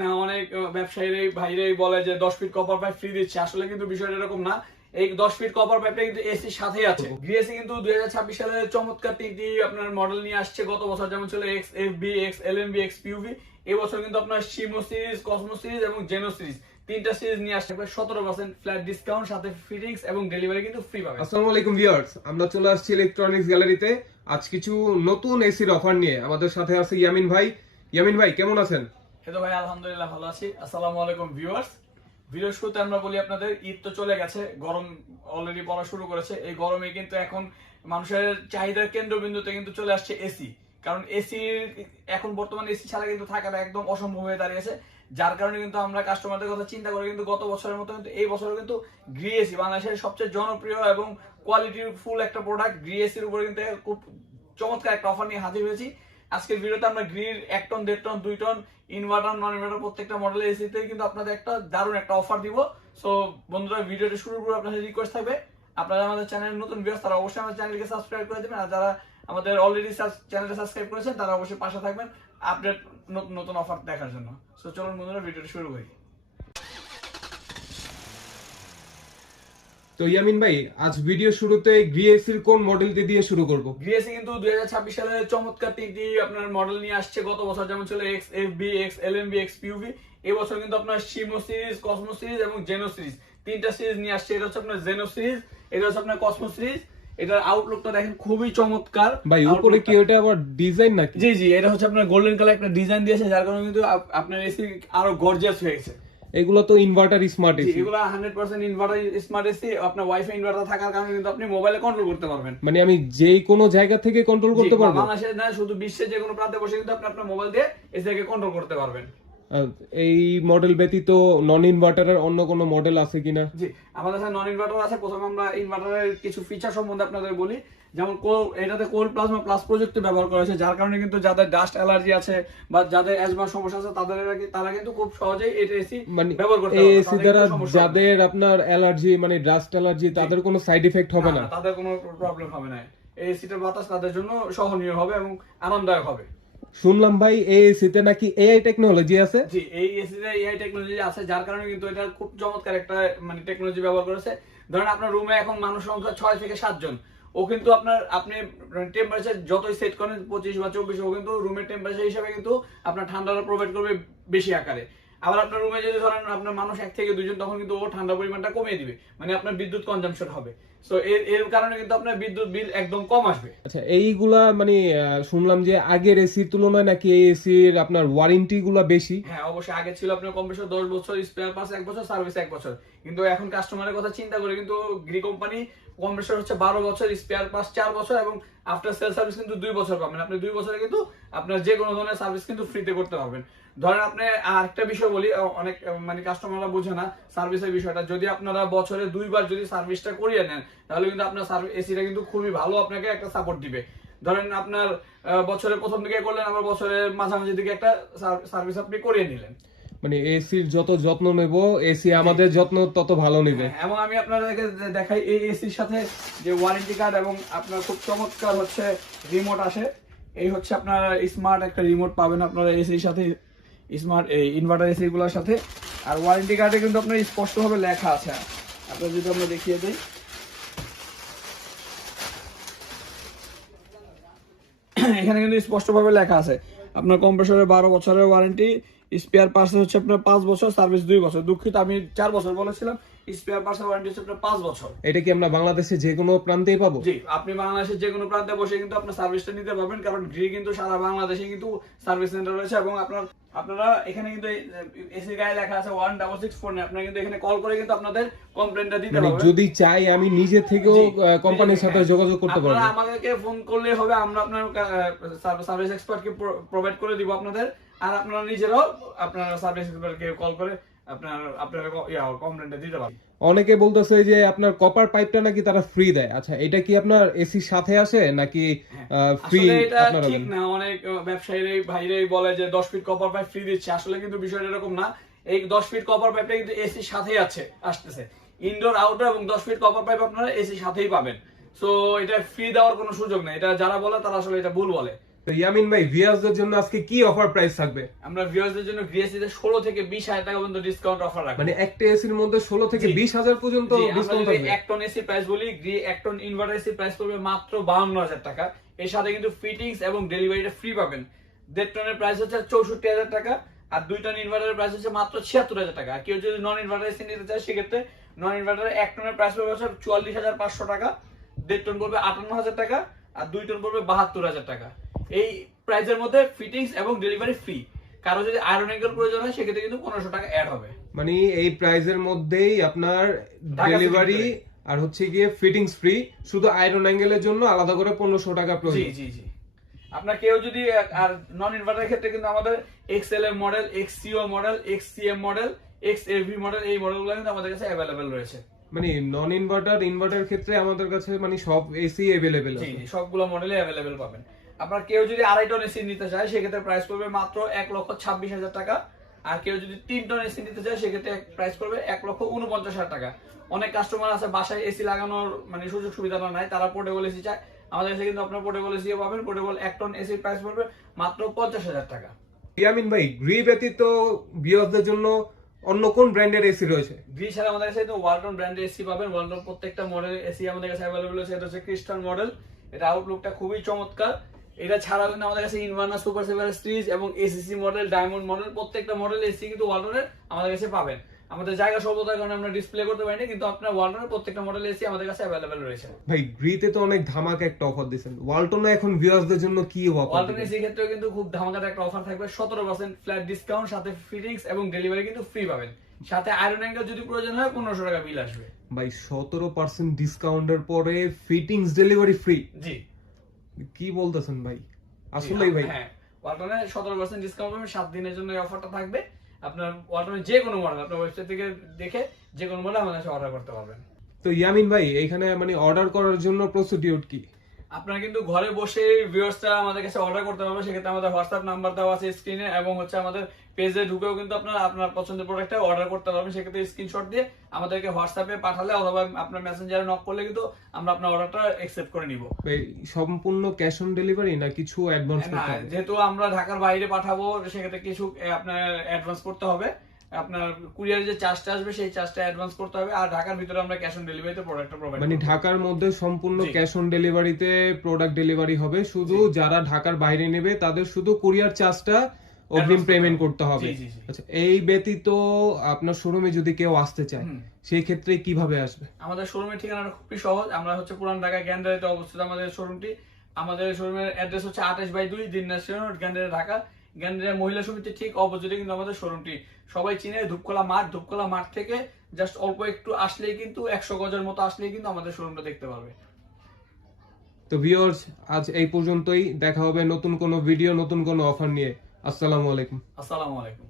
না অনেক ব্যবসায়ীরাই ভাইরাই বলে যে 10 ফিট কপার পাইপ ফ্রি দিচ্ছে, আসলে কিন্তু বিষয়টা এরকম না। এই 10 ফিট কপার পাইপটা কিন্তু এসির সাথেই আছে। গ্রিএসি কিন্তু 2026 সালে চমৎকার তিনটি আপনার মডেল নিয়ে আসছে। গত বছর যেমন ছিল X FB, X LMB, X PUV. এই বছর কিন্তু আপনার শিমো সিরিজ, কসমো সিরিজ এবং জেনো সিরিজ তিনটা সিরিজ নিয়ে আসছে। 17% ফ্ল্যাট ডিসকাউন্ট, সাথে ফিটিংস এবং ডেলিভারি কিন্তু ফ্রি পাবেন। আসসালামু আলাইকুম ভিউয়ার্স, আমরা চলে আসছি ইলেকট্রনিক্স গ্যালারিতে। আজ কিছু নতুন এসির অফার নিয়ে আমাদের সাথে আছে ইয়ামিন ভাই। ইয়ামিন ভাই কেমন আছেন? তো ভাই আলহামদুলিল্লাহ ভালো আছি। আসসালামু আলাইকুম ভিউয়ার্স। ভিডিও শুরুতে আমরা বলি আপনাদের ঈদ তো চলে গেছে, গরম অলরেডি পড়া শুরু করেছে। এই গরমে কিন্তু এখন মানুষের চাহিদার কেন্দ্রবিন্দুতে কিন্তু চলে আসছে এসি। কারণ এসি এখন বর্তমানে এসি ছাড়া কিন্তু থাকাটা একদম অসম্ভব হয়ে দাঁড়িয়েছে। যার কারণে কিন্তু আমরা কাস্টমারদের কথা চিন্তা করে কিন্তু গত বছরের মতো কিন্তু এই বছর কিন্তু গ্রিএসি বাংলাদেশের সবচেয়ে জনপ্রিয় এবং কোয়ালিটির ফুল একটা প্রোডাক্ট গ্রিএসির উপরে কিন্তু খুব চমৎকার একটা অফার নিয়ে হাজির হয়েছি। আজকের ভিডিওতে আমরা গ্রির 1 ton, 1.5 ton, 2 ton inverter, non inverter প্রত্যেকটা মডেলের এসিতে কিন্তু আপনাদের একটা দারুণ একটা অফার দিব। সো বন্ধুরা, ভিডিওটা শুরু করে আপনাদের রিকোয়েস্ট থাকবে, আপনারা আমাদের চ্যানেলের নতুন ভিউয়ার্স তারা অবশ্যই আমাদের চ্যানেলকে সাবস্ক্রাইব করে দেবেন, আর যারা আমাদের অলরেডি চ্যানেলটা সাবস্ক্রাইব করেছেন তারা অবশ্যই পাশে থাকবেন আপডেট নতুন নতুন অফার দেখার জন্য। সো চলুন বন্ধুরা, ভিডিওটা শুরু করি। তো ইয়ামিন ভাই, আজ ভিডিও শুরুতে গ্রিএসির কোন মডেলটি দিয়ে শুরু করব? গ্রিএসি কিন্তু 2026 সালে চমৎকার তিনটি আপনার মডেল নিয়ে আসছে। গত বছর যেমন ছিল X FB, X LMB, X PUV. এই বছর কিন্তু আপনার শিমো সিরিজ, কসমো সিরিজ এবং জেনো সিরিজ তিনটা সিরিজ নিয়ে আসছে। এটা হচ্ছে আপনার জেনো সিরিজ, এটা হচ্ছে আপনার কসমো সিরিজ। এটার আউটলুকটা দেখেন খুবই চমৎকার। ভাই উপরে কি ওটা আবার ডিজাইন নাকি? জি জি, এটা হচ্ছে আপনার গোল্ডেন কালার একটা ডিজাইন দিয়েছে, যার কারণে কিন্তু আপনার এসি আরো গর্জিয়াস হয়ে গেছে। এগুলো তো ইনভার্টার স্মার্ট এসি। এগুলো 100% ইনভার্টার স্মার্ট এসি। আপনার ওয়াইফাই ইনভার্টার থাকার কারণে কিন্তু আপনি মোবাইলে কন্ট্রোল করতে পারবেন। মানে আমি যেই কোনো জায়গা থেকে কন্ট্রোল করতে পারবো? বাংলাদেশে না, শুধু বিশ্বের যে কোনো প্রান্তে বসে কিন্তু আপনি আপনার মোবাইল দিয়ে এসিকে কন্ট্রোল করতে পারবেন। এই মডেল ব্যতীত নন ইনভার্টারের অন্য কোনো মডেল আছে কিনা? জি, আমাদের কাছে নন ইনভার্টার আছে। প্রথমে আমরা ইনভার্টারের কিছু ফিচার সম্বন্ধে আপনাদের বলি। যেমন এটাতে কোল প্লাজমা প্লাস প্রযুক্তি ব্যবহার করা হয়েছে, যার কারণে কিন্তু যাদের ডাস্ট অ্যালার্জি আছে বা যাদের অ্যাজমার সমস্যা আছে তারা কিন্তু খুব সহজেই এটা এসি ব্যবহার করতে পারবে। এই এসি দ্বারা যাদের আপনার অ্যালার্জি মানে ডাস্ট অ্যালার্জি, তাদের কোনো সাইড ইফেক্ট হবে না? তাদের কোনো প্রবলেম হবে না। এই এসিটার বাতাস তাদের জন্য সহনীয় হবে এবং আরামদায়ক হবে। শুনলাম ভাই এই এসিতে নাকি এআই টেকনোলজি আছে? জি, এই এসিতে এআই টেকনোলজি আছে, যার কারণে কিন্তু এটা খুব চমৎকার একটা মানে টেকনোলজি ব্যবহার করেছে। ধরেন আপনার রুমে এখন মানুষ সংখ্যা 6 থেকে 7 জন, ও কিন্তু আপনি টেম্পারেচার যতই সেট করেন 25 বা 24, ও কিন্তু রুমের টেম্পারেচার হিসেবে কিন্তু আপনার ঠান্ডাটা প্রোভাইড করবে বেশি আকারে। আবার আপনার রুমে যদি ধরেন আপনার মানুষ 1 থেকে 2 জন, তখন কিন্তু ও ঠান্ডা পরিমাণটা কমিয়ে দিবে, মানে আপনার বিদ্যুৎ কনজাম্পশন হবে। সো এর কারণে কিন্তু আপনার বিদ্যুৎ বিল একদম কম আসবে। আচ্ছা, এইগুলা মানে শুনলাম যে আগের এসির তুলনায় নাকি এই এসির আপনার ওয়ারেন্টি গুলা বেশি? হ্যাঁ অবশ্যই, আগে ছিল আপনার কম বেশি 10 বছর, স্পেয়ার পার্টস 1 বছর, সার্ভিস 1 বছর। কিন্তু এখন কাস্টমারের কথা চিন্তা করে কিন্তু গ্রি কোম্পানি কম বেশি হচ্ছে 12 বছর, স্পেয়ার পার্টস 4 বছর এবং আফটার সেল সার্ভিস কিন্তু 2 বছর পাবেন। আপনি 2 বছরে কিন্তু আপনার যে কোনো ধরনের সার্ভিস কিন্তু ফ্রিতে করতে পারবেন। ধরেন আপনি আরেকটা বিষয় বলি, অনেক মানে কাস্টমাররা বোঝে না সার্ভিসের বিষয়টা। যদি আপনারা বছরে 2 বার যদি সার্ভিসটা করিয়ে নেন, তাহলে কিন্তু আপনার এসিটা কিন্তু খুবই ভালো আপনাকে একটা সাপোর্ট দিবে। ধরেন আপনার বছরের প্রথম দিকে করলেন, আবার বছরের মাঝামাঝি দিকে একটা সার্ভিস আপনি করিয়ে নিলেন। মানে এসির যত যত্ন নেব, এসি আমাদের যত্ন তত ভালো নেবে। এবং আমি আপনাদেরকে দেখাই এই এসির সাথে যে ওয়ারেন্টি কার্ড এবং আপনার খুব চমৎকার হচ্ছে রিমোট আসে। এই হচ্ছে আপনার স্মার্ট একটা রিমোট পাবেন আপনারা এসির সাথে, স্মার্ট এই ইনভার্টার এসি গুলোর সাথে। আর ওয়ারেন্টি কার্ডে কিন্তু আপনার স্পষ্টভাবে লেখা আছে, আপনার যদি আমরা দেখিয়ে দিই, এখানে কিন্তু স্পষ্টভাবে লেখা আছে আপনার কম্প্রেসরের 12 বছরের ওয়ারেন্টি, স্পেয়ার পার্টস হচ্ছে আপনার 5 বছর, সার্ভিস 2 বছর। দুঃখিত, আমি 4 বছর বলেছিলাম। স্পেয়ার পার্টসের ওয়ারেন্টি হচ্ছে আপনার 5 বছর। এটা কি আমরা বাংলাদেশে যে কোনো প্রান্তেই পাবো? জি, আপনি বাংলাদেশের যে কোনো প্রান্তে বসে কিন্তু আপনার সার্ভিসটা নিতে পারবেন, কারণ গ্রি কিন্তু সারা বাংলাদেশে কিন্তু সার্ভিস সেন্টার রয়েছে। এবং আপনারা এখানে কিন্তু এসি গায়ে লেখা আছে 1664, আপনারা কিন্তু এখানে কল করে কিন্তু আপনাদের কমপ্লেইনটা দিতে পারবেন। যদি চাই আমি নিজে থেকেও কোম্পানির সাথে যোগাযোগ করতে পারবো। আপনারা আমাদেরকে ফোন করলে হবে, আমরা আপনার সার্ভিস এক্সপার্টকে প্রোভাইড করে দিব আপনাদের। আর আপনারা নিজেরাও আপনার সার্ভিস এক্সপার্টকে কল করে আপনার কমপ্লেইনটা দিতে পারবেন। অনেকে বলতেছে যে আপনার কপার পাইপটা নাকি তারা ফ্রি দেয়। আচ্ছা, এটা কি আপনার এসির সাথে আসে নাকি ফ্রি? এটা ঠিক না। অনেক ব্যবসায়ীরাই ভাইরাই বলে যে 10 ফিট কপার পাইপ ফ্রি দিচ্ছে, আসলে কিন্তু বিষয়টা এরকম না। এই 10 ফিট কপার পাইপটা কিন্তু এসির সাথেই আসতেছে, ইনডোর আউটডোর, এবং 10 ফিট কপার পাইপ আপনারা এসির সাথেই পাবেন। সো এটা ফ্রি দেওয়ার কোনো সুযোগ নেই। এটা যারা বলে তারা আসলে এটা ভুল বলে। তো ইয়ামিন ভাই ভিউয়ার্সদের জন্য আজকে কি অফার প্রাইস থাকবে? আমরা ভিউয়ারদের জন্য গ্রিএসিতে 16 থেকে 20,000 টাকা পর্যন্ত ডিসকাউন্ট অফার রাখবো। মানে একটা এসির মধ্যে 16 থেকে জি। 20,000 পর্যন্ত জি, আমরা ডিসকাউন্ট যদি থাকবে। 1 টন এসি প্রাইস বলি, Gree 1 ton inverter AC price পড়বে মাত্র 52,000 টাকা। এর সাথে কিন্তু ফিটিংস এবং ডেলিভারিটা ফ্রি পাবেন। 1.5 টনের প্রাইস হচ্ছে 64,000 টাকা, আর 2 টন ইনভার্টারের প্রাইস হচ্ছে মাত্র 76,000 টাকা। আর কেউ যদি নন ইনভার্টার এসি নিতে চায় সেক্ষেত্রে নন ইনভার্টারে 1 টনের প্রাইস পড়বে হচ্ছে 44,500 টাকা, 1.5 টন পড়বে 58,000 টাকা, আর 2 টন পড়বে 72,000 টাকা। এই প্রাইসের মধ্যে ফিটিংস এবং ডেলিভারি ফ্রি। কারো যদি আয়রন অ্যাঙ্গেল প্রয়োজন হয় সেক্ষেত্রে কিন্তু 1500 টাকা অ্যাড হবে। মানে এই প্রাইসের মধ্যেই আপনার ঢাকা ডেলিভারি city আর হচ্ছে গিয়ে ফিটিংস ফ্রি, শুধু আয়রন অ্যাঙ্গেলের জন্য আলাদা করে 1500 টাকা জি প্রয়োজন। জি জি। আপনার কেউ যদি আর নন ইনভার্টারের ক্ষেত্রে কিন্তু আমাদের XLM model, XCO model, XCM model, XAV model, এই মডেলগুলো কিন্তু আমাদের কাছে অ্যাভেলেবেল রয়েছে। মানে নন ইনভার্টার ক্ষেত্রে আমাদের কাছে মানে সব এসি अवेलेबल জি আছে। জি, সবগুলো মডেলে অ্যাভেলেবেল পাবেন। আপনার কেউ যদি 2.5 টন এসি নিতে চায় সেক্ষেত্রে প্রাইস পড়বে মাত্র 1,26,000 টাকা। আর কেউ যদি 3 টন এসি নিতে চায় সেক্ষেত্রে প্রাইস পড়বে 1,49,000 টাকা। অনেক কাস্টমার আছে বাসায় এসি লাগানোর মানে সুযোগ সুবিধাটা নাই, তারা পোর্টেবল এসি চায়। আমাদের কাছে কিন্তু আপনার পোর্টেবল এসিও পাবেন। পোর্টেবল 1 টন এসির প্রাইস পড়বে মাত্র 50,000 টাকা। ইয়ামিন ভাই গ্রি ব্যতীত ভিউয়ারদের জন্য অন্য কোন ব্র্যান্ডের এসি রয়েছে? গ্রি ছাড়া আমাদের কাছে কিন্তু ওয়ালটন ব্র্যান্ডের এসি পাবেন। ওয়ালটন প্রত্যেকটা মডেলের এসি আমাদের কাছে অ্যাভেলেবল আছে। এটা হচ্ছে ক্রিস্টাল মডেল, এটা আউটলুকটা খুবই চমৎকার। এটা ছাড়াও কিন্তু আমাদের কাছে ইনভার্নার, সুপার সেভার সিরিজ এবং এসিসি মডেল, ডায়মন্ড মডেল প্রত্যেকটা মডেল এসি কিন্তু ওয়ালটনের আমাদের কাছে পাবেন। আমাদের জায়গা স্বল্পতার কারণে আমরা ডিসপ্লে করতে পারিনি, কিন্তু আপনার ওয়ালটনের প্রত্যেকটা মডেল এসি আমাদের কাছে অ্যাভেলেবল রয়েছে। ভাই গ্রিতে তো অনেক ধামাকা একটা অফার দিয়েছেন, ওয়ালটনে এখন ভিউয়ারদের জন্য কি অফার? ওয়ালটন এসি ক্ষেত্রেও কিন্তু খুব ধামাকাদার একটা অফার থাকবে। 17% ফ্ল্যাট ডিসকাউন্ট, সাথে ফিটিংস এবং ডেলিভারি কিন্তু ফ্রি পাবেন। সাথে আয়রন অ্যাঙ্গেল যদি প্রয়োজন হয় 1500 টাকা বিল আসবে। ভাই 17% ডিসকাউন্টের পরে ফিটিংস ডেলিভারি ফ্রি? জি, কি বলতেছেন ভাই, আসলেই ভাই? হ্যাঁ, ওয়ালটনে 17% ডিসকাউন্ট পাবেন। 7 দিনের জন্য এই অফারটা থাকবে। আপনার ওয়ালটনের যে কোনো মডেল আপনার ওয়েবসাইট থেকে দেখে যে কোনো মডেল আমাদের কাছে অর্ডার করতে পারবেন। তো ইয়ামিন ভাই এখানে মানে অর্ডার করার জন্য প্রসিডিউর কি? আপনারা কিন্তু ঘরে বসে ভিউয়ার্সরা আমাদের কাছে অর্ডার করতে পারবে। সেক্ষেত্রে আমাদের হোয়াটসঅ্যাপ নাম্বার দেওয়া আছে স্ক্রিনে, এবং হচ্ছে আমাদের পেজে ঢুকেও কিন্তু আপনারা আপনার পছন্দের প্রোডাক্টটা অর্ডার করতে পারবেন। সেক্ষেত্রে স্ক্রিনশট দিয়ে আমাদেরকে হোয়াটসঅ্যাপে পাঠালে অথবা আপনার মেসেঞ্জারে নক করলে কিন্তু আমরা আপনার অর্ডারটা অ্যাকসেপ্ট করে নিব। ভাই সম্পূর্ণ ক্যাশ অন ডেলিভারি না কিছু অ্যাডভান্স না, করতে হবে? যেহেতু আমরা ঢাকার বাইরে পাঠাবো সেক্ষেত্রে কিছু আপনার অ্যাডভান্স করতে হবে। আপনার কুরিয়ারের যে চার্জটা আসবে সেই চার্জটা অ্যাডভান্স করতে হবে। আর ঢাকার ভিতরে আমরা ক্যাশ অন ডেলিভারিতে প্রোডাক্টটা প্রোভাইড মানে করব। ঢাকার মধ্যে সম্পূর্ণ জি। ক্যাশ অন ডেলিভারিতে প্রোডাক্ট ডেলিভারি হবে, শুধু যারা ঢাকার বাইরে নেবে তাদের শুধু কুরিয়ার চার্জটা অগ্রিম Advance পেমেন্ট করতে করতে হবে। জি, জি, জি। আচ্ছা, এই ব্যতীত আপনার শোরুমে যদি কেউ আসতে চায় হুম। সেই ক্ষেত্রে কিভাবে আসবে? আমাদের শোরুমের ঠিকানাটা খুবই সহজ। আমরা হচ্ছে পুরান ঢাকা গ্যান্ডারিতে অবস্থিত আমাদের শোরুমটি। আমাদের শোরুমের অ্যাড্রেস হচ্ছে 28/2 দিনাজপুর রোড, গ্যান্ডারি, ঢাকা। গ্যান্ডারি মহিলা সমিতি ঠিক অপোজিটে কিন্তু আমাদের শোরুমটি। সবাই চিনে ধূপখোলা মাঠ থেকে জাস্ট অল্প একটু আসলেই কিন্তু 100 গজের মতো আসলেই কিন্তু আমাদের শোরুমটা দেখতে পারবে। তো ভিউয়ার্স আজ এই পর্যন্তই, দেখা হবে নতুন কোনো ভিডিও নতুন কোনো অফার নিয়ে। আসসালামু আলাইকুম। আসসালামু আলাইকুম।